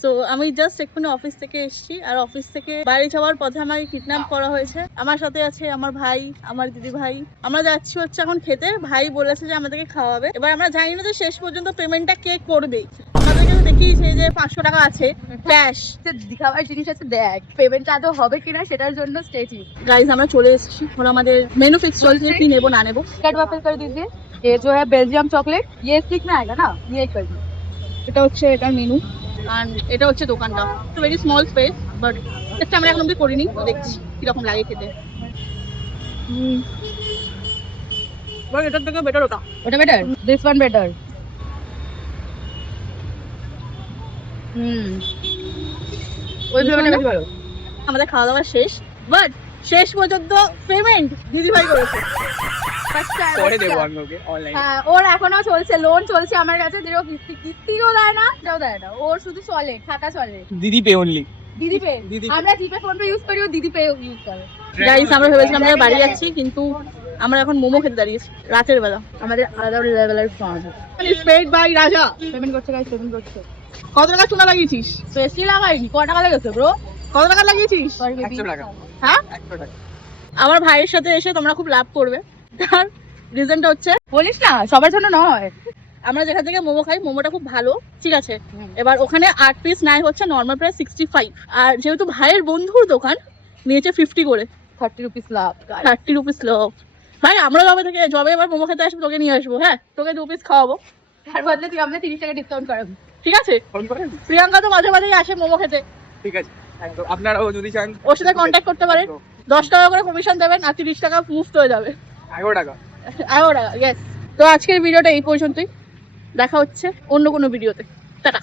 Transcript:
So আমি just এক্ষুনি office থেকে এসেছি, আর অফিস থেকে বাড়ি যাওয়ার পথে আমাকে কিডন্যাপ করা হয়েছে। আমার সাথে আছে আমার ভাই, আমার দিদি ভাই। আমরা যাচ্ছি হচ্ছে এখন খেতে। ভাই বলেছে যে আমাদেরকে খাওয়াবে। এবার আমরা জানি না যে শেষ পর্যন্ত পেমেন্টটা কে করবে। আমাদেরকে তো দেখিয়েছে যে 500 টাকা আছে ক্যাশ। খাবার জিনিস আছে, দেখ পেমেন্টটা আদৌ হবে কিনা সেটার জন্য স্টে টিউন। गाइस আমরা চলে এসেছি। এখন আমাদের মেনু ফিক্স চলছে কি নেব না নেব। कट वापस कर दीजिए। ये जो है बेल्जियम चॉकलेट, ये स्टिक में आएगा ना, ये कर दीजिए। এটা হচ্ছে এটার মেনু, আর এটা হচ্ছে দোকানটা। তো very small space, but test আমরা এখন অব্দি করিনি, দেখছি কিরকম লাগে খেতে। বাট এটার থেকে বেটার ওটা। ওটা বেটার, দিস ওয়ান বেটার। ওই ফ্লেভারটা বেশি ভালো। আমাদের খাওয়া দাওয়া শেষ, বাট শেষ পর্যন্ত পেমেন্ট দিদি ভাই করেছে। করে দেবো আমি ওকে অনলাইন। হ্যাঁ, ওর এখনো চলছে, লোন চলছে আমার কাছে, যেও কিস্তিও দেয় না, সেটাও দেয় না। ওর শুধু চলে, খাতা চলে। দিদি পে অনলি। দিদি পে, দিদি আমরা জিপে ফোন পে ইউজ করি, ও দিদি পে ইউজ করে। গাইস আমরা ভেবেছিলাম আমরা বাড়ি যাচ্ছি, কিন্তু আমরা এখন মোমো খেতে দাঁড়িয়েছি রাতের বেলা। আমাদের আলাদা লেভেলের ফোন পেড বাই রাজা। পেমেন্ট করছে, গাইস পেমেন্ট করছে। কত টাকা চুনা লাগিয়েছিস? বেশি লাগাইনি, কত টাকা লেগেছে ব্রো? কত টাকা লাগিয়েছিস? 100 টাকা। হ্যাঁ, 100 টাকা। আমার ভাইয়ের সাথে এসে তোমরা খুব লাভ করবে। তার রিজনটা হচ্ছে, বলিস না সবার জন্য নয়। আমরা যেখান থেকে মোমো খাই, মোমোটা খুব ভালো, ঠিক আছে। এবার ওখানে 8 পিস নেয় হচ্ছে নর্মাল প্রাইস 65, আর যেহেতু ভাইয়ের বন্ধুর দোকান নিয়েছে 50 করে, 30 রুপিস লাভ। 30 রুপিস লাভ। ভাই আমরা জবে এবার মোমো খেতে আসবো, তোকে নিয়ে আসবো। হ্যাঁ, তোকে 2 পিস খাওয়াবো, তার বদলে তুই আমাদের 30 টাকা ডিসকাউন্ট করাবি। ঠিক আছে। ফোন করেন? প্রিয়াঙ্কা তো মাঝে মাঝেই আসে মোমো খেতে, ঠিক আছে, একদম। আপনারাও যদি চান ওর সাথে কন্ট্যাক্ট করতে পারেন। 10 টাকা করে কমিশন দেবেন, আর 30 টাকা মুফট হয়ে যাবে। 11 টাকা। 11 টাকা, ইয়েস। তো আজকের ভিডিওটা এই পর্যন্তই, দেখা হচ্ছে অন্য কোনো ভিডিওতে। টাটা।